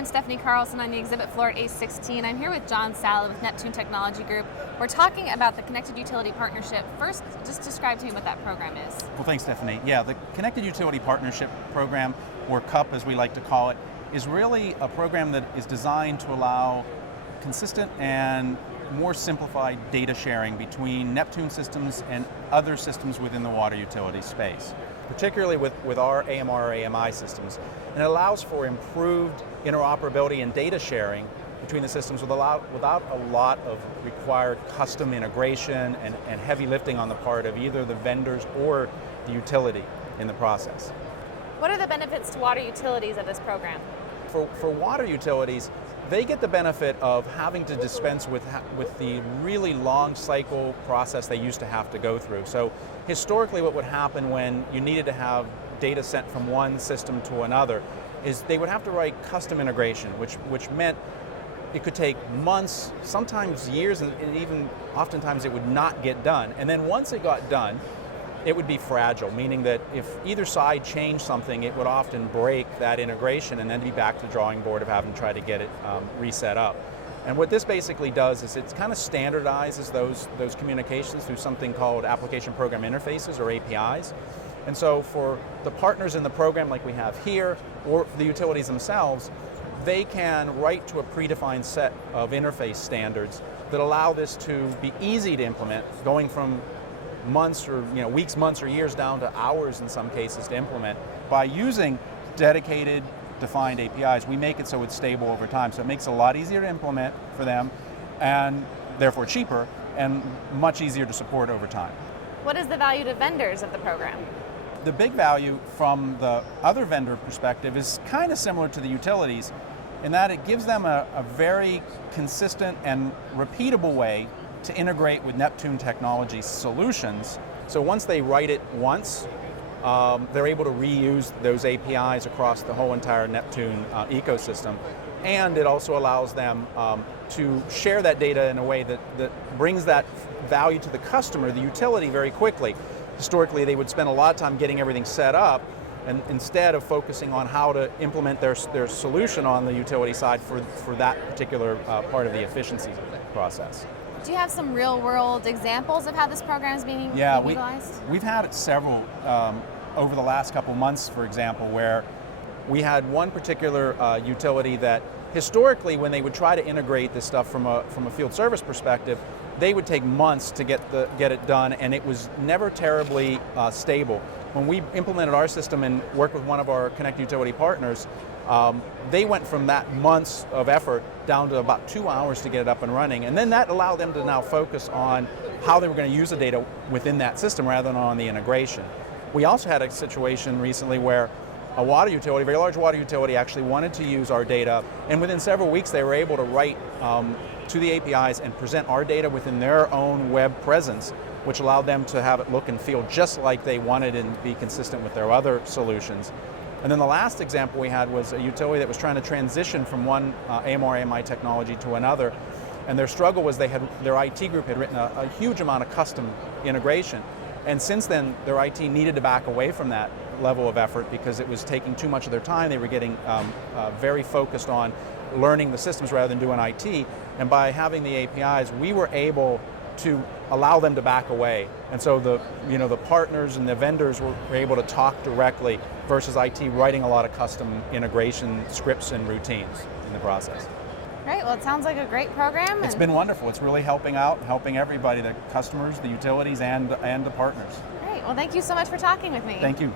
I'm Stephanie Carlson on the exhibit floor at ACE16. I'm here with John Sala with Neptune Technology Group. We're talking about the Connected Utility Partnership. First, just describe to me what that program is. Well, thanks, Stephanie. Yeah, the Connected Utility Partnership Program, or CUP as we like to call it, is really a program that is designed to allow consistent and more simplified data sharing between Neptune systems and other systems within the water utility space, particularly with our AMR or AMI systems. And it allows for improved interoperability and data sharing between the systems without a lot of required custom integration and heavy lifting on the part of either the vendors or the utility in the process. What are the benefits to water utilities of this program? For water utilities, they get the benefit of having to dispense with the really long cycle process they used to have to go through. So historically what would happen when you needed to have data sent from one system to another is they would have to write custom integration, which meant it could take months, sometimes years, and even oftentimes it would not get done. And then once it got done, it would be fragile, meaning that if either side changed something, it would often break that integration and then be back to the drawing board of having to try to get it reset up. And what this basically does is it kind of standardizes those communications through something called application program interfaces, or APIs. And so for the partners in the program like we have here, or the utilities themselves, they can write to a predefined set of interface standards that allow this to be easy to implement, going from months or weeks, months or years down to hours in some cases to implement. By using dedicated, defined APIs, we make it so it's stable over time. So it makes it a lot easier to implement for them, and therefore cheaper, and much easier to support over time. What is the value to vendors of the program? The big value from the other vendor perspective is kind of similar to the utilities in that it gives them a very consistent and repeatable way to integrate with Neptune technology solutions. So once they write it once, they're able to reuse those APIs across the whole entire Neptune ecosystem. And it also allows them to share that data in a way that brings that value to the customer, the utility, very quickly. Historically, they would spend a lot of time getting everything set up, and instead of focusing on how to implement their solution on the utility side for that particular part of the efficiency process. Do you have some real-world examples of how this program is being utilized? We've had several over the last couple months, for example, where we had one particular utility that historically, when they would try to integrate this stuff from a field service perspective, they would take months to get it done, and it was never terribly stable. When we implemented our system and worked with one of our Connected Utility partners, they went from that months of effort down to about 2 hours to get it up and running. And then that allowed them to now focus on how they were going to use the data within that system rather than on the integration. We also had a situation recently where a water utility, a very large water utility, actually wanted to use our data, and within several weeks they were able to write to the APIs and present our data within their own web presence, which allowed them to have it look and feel just like they wanted and be consistent with their other solutions. And then the last example we had was a utility that was trying to transition from one AMR AMI technology to another, and their struggle was their IT group had written a huge amount of custom integration, and since then their IT needed to back away from that level of effort because it was taking too much of their time. They were getting very focused on learning the systems rather than doing IT, and by having the APIs we were able to allow them to back away. And so the partners and the vendors were able to talk directly versus IT writing a lot of custom integration scripts and routines in the process. Great, well it sounds like a great program. It's been wonderful. It's really helping everybody, the customers, the utilities, and the partners. Great, well thank you so much for talking with me. Thank you.